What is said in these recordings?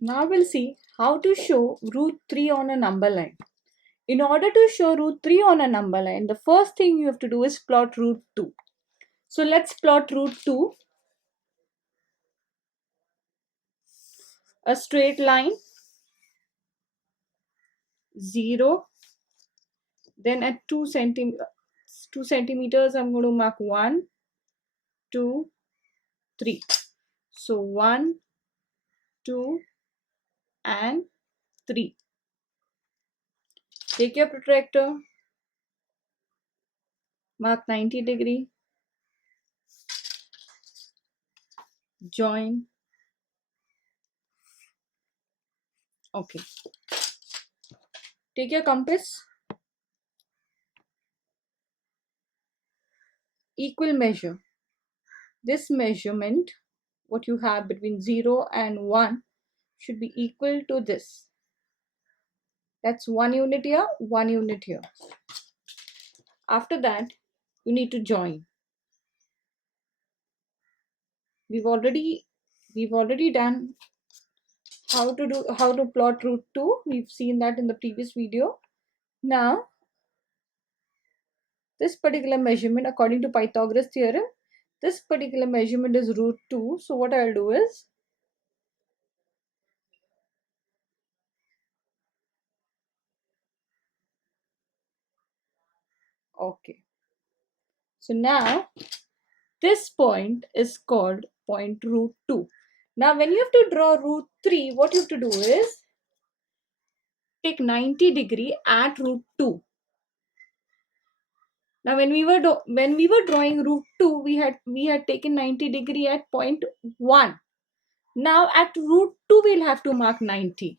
Now we'll see how to show root 3 on a number line. In order to show root 3 on a number line, the first thing you have to do is plot root 2. So let's plot root 2. A straight line, 0. Then at 2 centimeters, I'm going to mark 1, 2, 3. So 1, 2, and 3. Take your protractor, mark 90 degree, join. Okay. Take your compass, equal measure. This measurement, what you have between 0 and 1, should be equal to this. That's 1 unit here, 1 unit here. After that, you need to join. We've already done how to plot root 2. We've seen that in the previous video. Now, this particular measurement, according to Pythagoras theorem, this particular measurement is root 2. So what I'll do is, okay. So now, this point is called point root 2. Now, when you have to draw root 3, what you have to do is take 90 degree at root 2. Now, when we were drawing root 2, we had taken 90 degree at point 1. Now, at root 2, we'll have to mark 90.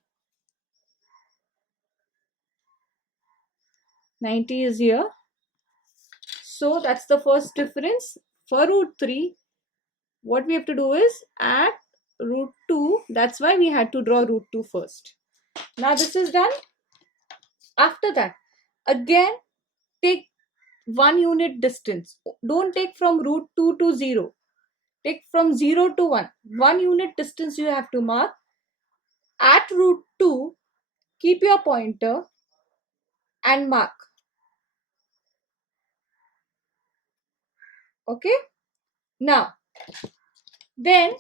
90 is here. So that's the first difference. For root 3, what we have to do is at root 2, that's why we had to draw root 2 first. Now this is done. After that, again take 1 unit distance. Don't take from root 2 to 0. Take from 0 to 1. 1 unit distance you have to mark. At root 2, keep your pointer and mark. Okay? Now, then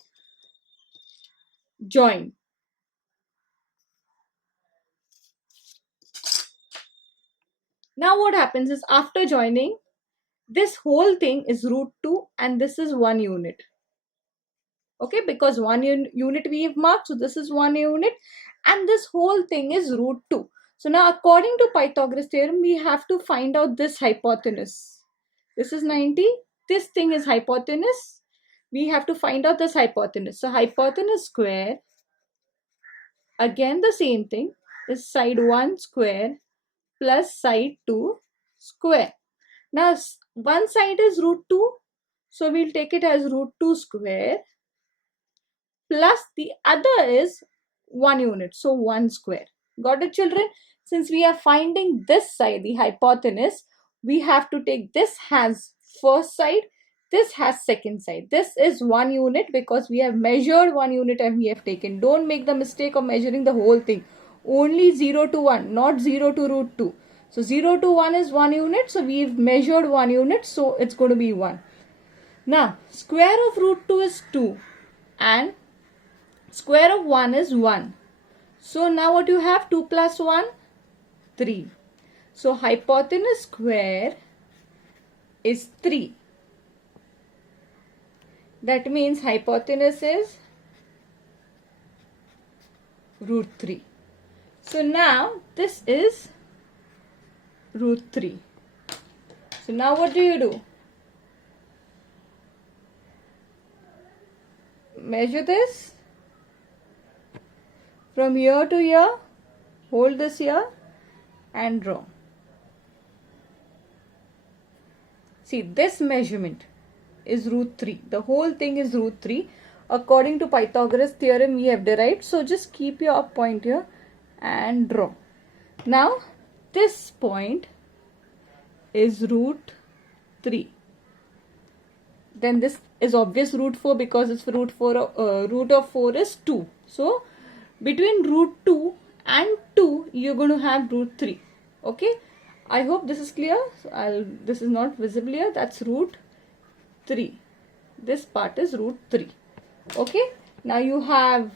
join. Now what happens is, after joining, this whole thing is root 2 and this is 1 unit. Okay, because 1 unit we have marked, so this is 1 unit and this whole thing is root 2. So now according to Pythagoras theorem, we have to find out this hypotenuse. This is 90, this thing is hypotenuse. We have to find out this hypotenuse. So hypotenuse square, again the same thing, is side 1 square plus side 2 square. Now one side is root 2, so we'll take it as root 2 square, plus the other is 1 unit, so 1 square. Got it, children? Since we are finding this side, the hypotenuse, we have to take this has first side, this has second side. This is 1 unit because we have measured 1 unit and we have taken. Don't make the mistake of measuring the whole thing. Only 0 to 1, not 0 to root 2. So 0 to 1 is 1 unit, so we've measured 1 unit, so it's going to be 1. Now, square of root 2 is 2 and square of 1 is 1. So now what you have? 2 plus 1, 3. So hypotenuse square is 3. That means hypotenuse is root 3. So now this is root 3. So now what do? Measure this from here to here, hold this here and draw. See, this measurement is root 3. The whole thing is root 3. According to Pythagoras theorem, we have derived. So just keep your point here and draw. Now, this point is root 3. Then this is obvious root 4 because it's root of 4 is 2. So between root 2 and 2 you're going to have root 3. Okay, I hope this is clear. This is not visible here. That's root 3. This part is root 3. Okay, now you have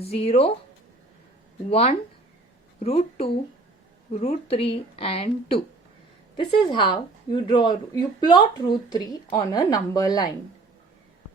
0, 1, root 2, root 3 and 2. This is how you plot root 3 on a number line.